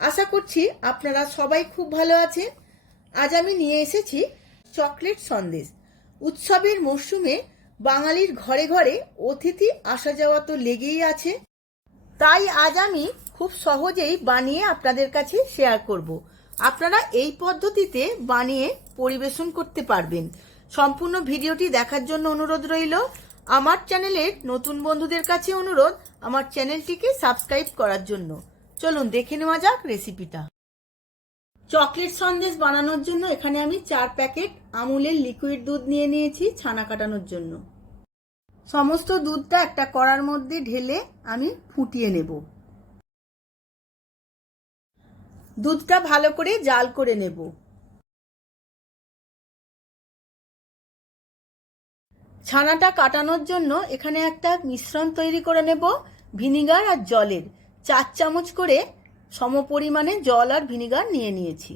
আশা করছি আপনারা সবাই খুব ভালো আছেন। আজ আমি নিয়ে এসেছি চকলেট সন্দেশ। উৎসবের মরশুমে বাঙালির ঘরে ঘরে অতিথি আসা যাওয়া তো লেগেই আছে। তাই আজ আমি খুব সহজেই বানিয়ে আপনাদের কাছে শেয়ার করব। আপনারা এই পদ্ধতিতে বানিয়ে পরিবেশন করতে পারবেন। সম্পূর্ণ ভিডিওটি দেখার জন্য অনুরোধ রইল। আমার চ্যানেলের নতুন বন্ধুদের কাছে অনুরোধ আমার চ্যানেলটিকে সাবস্ক্রাইব করার জন্য। চলুন দেখে নেওয়া যাক রেসিপিটা। চকলেট সন্দেশ বানানোর জন্য এখানে আমি 4 প্যাকেট আমুলের লিকুইড দুধ নিয়ে নিয়েছি ছানা কাটানোর জন্য। সমস্ত দুধটা একটা কড়ার মধ্যে ঢেলে আমি ফুটিয়ে নেব। দুধটা ভালো করে জাল করে নেব। ছানাটা কাটানোর জন্য এখানে একটা মিশ্রণ তৈরি করে নেব ভিনিগার আর জলের। 4 চামচ করে সমপরিমাণে জল আর ভিনিগার নিয়ে নিয়েছি।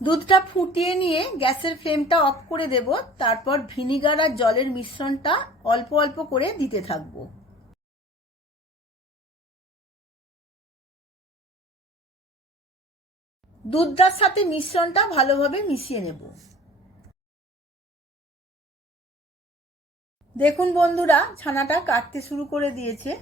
দুধটা ফুটিয়ে নিয়ে গ্যাসের ফ্লেমটা অফ করে দেব। তারপর ভিনিগার আর জলের মিশ্রণটা অল্প অল্প করে দিতে থাকবো। দুধটার সাথে মিশ্রণটা ভালোভাবে মিশিয়ে নেব। দেখুন বন্ধুরা, ছানাটা কাটতে শুরু করে দিয়েছে।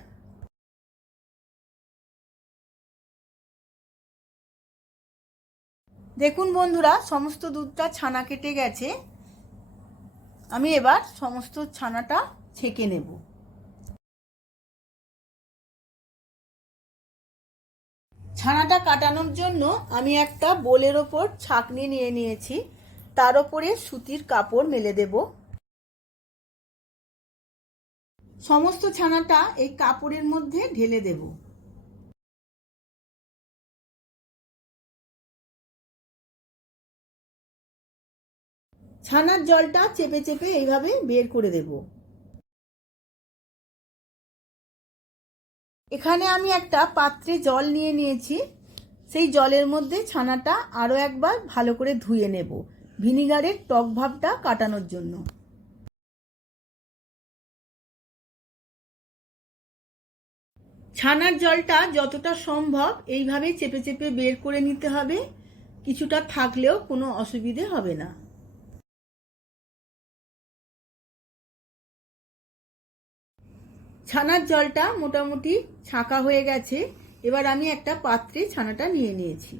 দেখুন বন্ধুরা, সমস্ত দুধটা ছানা কেটে গেছে। আমি এবার সমস্ত ছানাটা ছেঁকে নেব। ছানাটা কাটানোর জন্য আমি একটা বোলের ওপর ছাঁকনি নিয়ে নিয়েছি। তার উপরে সুতির কাপড় মেলে দেব। সমস্ত ছানাটা এই কাপড়ের মধ্যে ঢেলে দেব। ছানার জলটা চেপে চেপে এইভাবে বের করে দেব। এখানে আমি একটা পাত্রে জল নিয়ে নিয়েছি। সেই জলের মধ্যে ছানাটা আরও একবার ভালো করে ধুয়ে নেব ভিনিগারের টক ভাবটা কাটানোর জন্য। ছানার জলটা যতটা সম্ভব এইভাবে চেপে চেপে বের করে নিতে হবে। কিছুটা থাকলেও কোনো অসুবিধে হবে না। ছানার জলটা মোটামুটি ছাঁকা হয়ে গেছে। এবার আমি একটা পাত্রে ছানাটা নিয়ে নিয়েছি।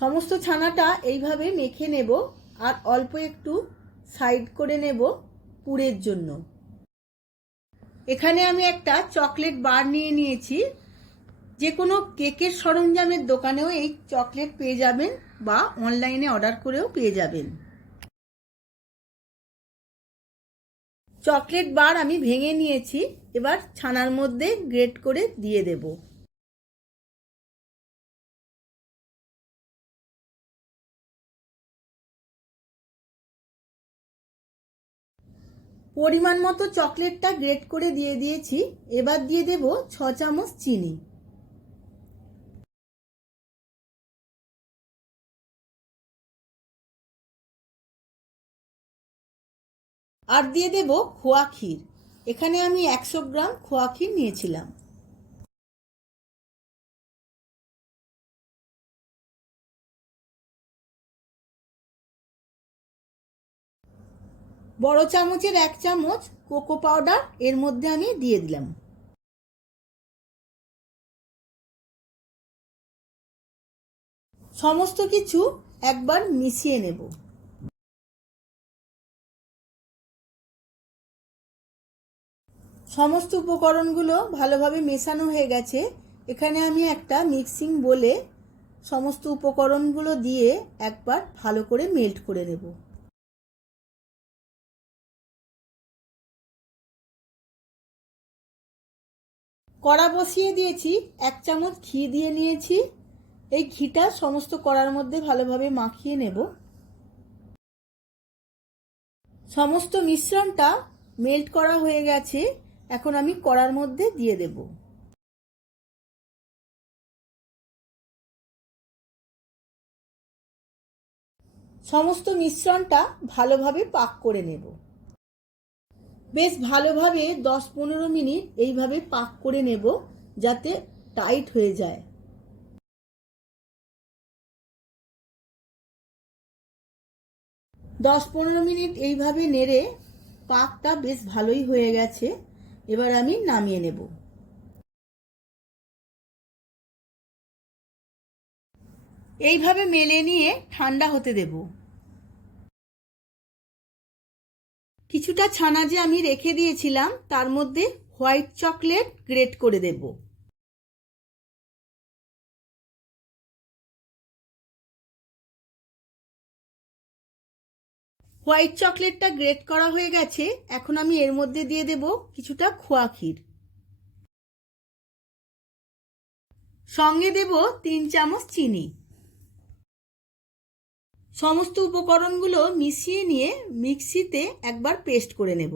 সমস্ত ছানাটা এইভাবে মেখে নেব আর অল্প একটু সাইড করে নেব পুরের জন্য। এখানে আমি একটা চকলেট বার নিয়ে নিয়েছি। যে কোনো কেকের সরঞ্জামের দোকানেও এই চকলেট পেয়ে যাবেন বা অনলাইনে অর্ডার করেও পেয়ে যাবেন। চকলেট বার আমি ভেঙে নিয়েছি। এবার ছানার মধ্যে গ্রেট করে দিয়ে দেব। পরিমাণ মতো চকলেটটা গ্রেট করে দিয়ে দিয়েছি। এবার দিয়ে দেব 6 চামচ চিনি। আর দিয়ে দেব খোয়া ক্ষীর। এখানে আমি 100 গ্রাম খোয়া ক্ষীর নিয়েছিলাম। বড় চামচের 1 চামচ কোকো পাউডার এর মধ্যে আমি দিয়ে দিলাম। সমস্ত কিছু একবার মিশিয়ে নেব। সমস্ত উপকরণগুলো ভালোভাবে মেশানো হয়ে গেছে। এখানে আমি একটা মিক্সিং বলে সমস্ত উপকরণগুলো দিয়ে একবার ভালো করে মেল্ট করে নেব। কড়া বসিয়ে দিয়েছি। 1 চামচ ঘি দিয়ে নিয়েছি। এই ঘিটা সমস্ত কড়ার মধ্যে ভালোভাবে মাখিয়ে নেব। সমস্ত মিশ্রণটা মেল্ট করা হয়ে গেছে। এখন আমি কড়ার মধ্যে দিয়ে দেব। সমস্ত মিশ্রণটা ভালোভাবে পাক করে নেব। বেশ ভালোভাবে 10-15 মিনিট এইভাবে পাক করে নেব, যাতে টাইট হয়ে যায়। দশ 15 মিনিট এইভাবে নেড়ে পাকটা বেশ ভালোই হয়ে গেছে। এবার আমি নামিয়ে নেব। এইভাবে মেলে নিয়ে ঠান্ডা হতে দেব। কিছুটা ছানা যে আমি রেখে দিয়েছিলাম তার মধ্যে হোয়াইট চকলেট গ্রেট করে দেব। হোয়াইট চকলেটটা গ্রেট করা হয়ে গেছে। এখন আমি এর মধ্যে দিয়ে দেব কিছুটা খোয়া ক্ষীর, সঙ্গে দেব 3 চামচ চিনি। সমস্ত উপকরণগুলো মিশিয়ে নিয়ে মিক্সিতে একবার পেস্ট করে নেব।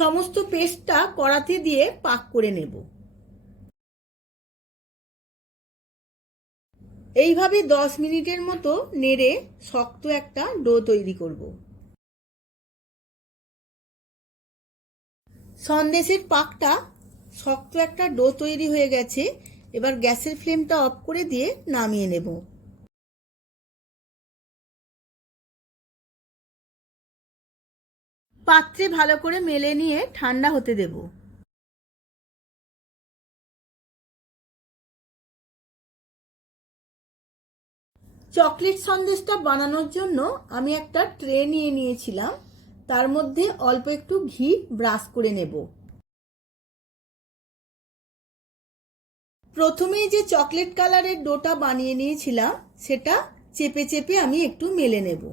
সমস্ত পেস্টটা কড়াতে দিয়ে পাক করে নেব। এইভাবে 10 মিনিটের মতো নেড়ে শক্ত একটা ডো তৈরি করব। সন্দেশের পাকটা শক্ত একটা ডো তৈরি হয়ে গেছে। এবার গ্যাসের ফ্লেমটা অফ করে দিয়ে নামিয়ে নেব। পাত্রে ভালো করে মেলে নিয়ে ঠান্ডা হতে দেব। চকলেট সন্দেশটা বানানোর জন্য আমি একটা ট্রে নিয়ে নিয়েছিলাম, তার মধ্যে অল্প একটু ঘি ব্রাশ করে নেব। প্রথমেই যে চকলেট কালারের ডোটা বানিয়ে নিয়েছিলাম সেটা চেপে চেপে আমি একটু মেলে নেব।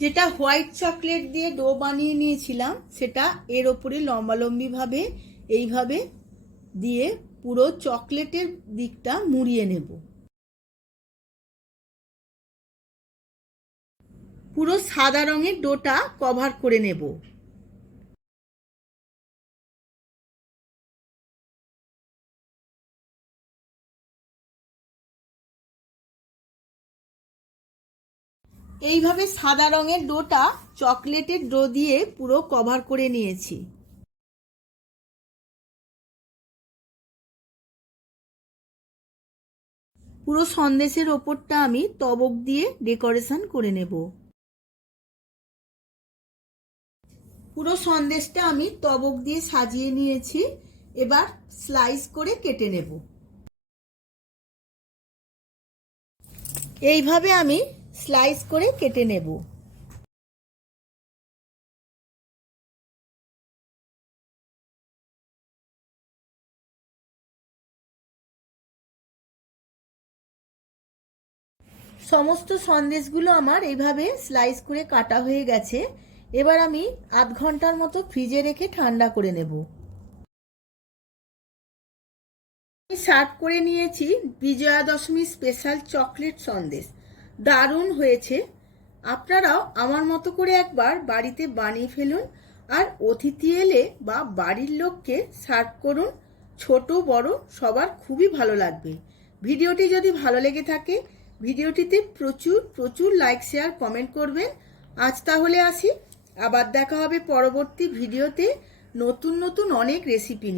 যেটা হোয়াইট চকলেট দিয়ে ডো বানিয়ে নিয়েছিলাম সেটা এর ওপরে লম্বালম্বিভাবে এইভাবে দিয়ে পুরো চকলেটের দিকটা মুড়িয়ে নেব। পুরো সাদা রঙের ডোটা কভার করে নেব। এইভাবে সাদা রঙের ডোটা চকলেটের ডো দিয়ে পুরো কভার করে নিয়েছি। পুরো সন্দেশের ওপরটা আমি তবক দিয়ে ডেকোরেশন করে নেব। পুরো সন্দেশটা আমি তবক দিয়ে সাজিয়ে নিয়েছি। এবার স্লাইস করে কেটে নেব। এইভাবে আমি স্লাইস করে কেটে নেব। সমস্ত সন্দেশগুলো আমার এইভাবে স্লাইস করে কাটা হয়ে গেছে। এবার আমি আধ ঘন্টার মতো ফ্রিজে রেখে ঠান্ডা করে নেব। সার্ভ করে নিয়েছি বিজয়া দশমী স্পেশাল চকলেট সন্দেশ। দারুণ হয়েছে। আপনারাও আমার মতো করে একবার বাড়িতে বানিয়ে ফেলুন আর অতিথি এলে বা বাড়ির লোককে সার্ভ করুন। ছোট বড় সবার খুবই ভালো লাগবে। ভিডিওটি যদি ভালো লেগে থাকে ভিডিওটিতে প্রচুর প্রচুর লাইক শেয়ার কমেন্ট করবেন। আজ তাহলে আসি, আবার দেখা হবে পরবর্তী ভিডিওতে নতুন নতুন অনেক রেসিপি নিয়ে।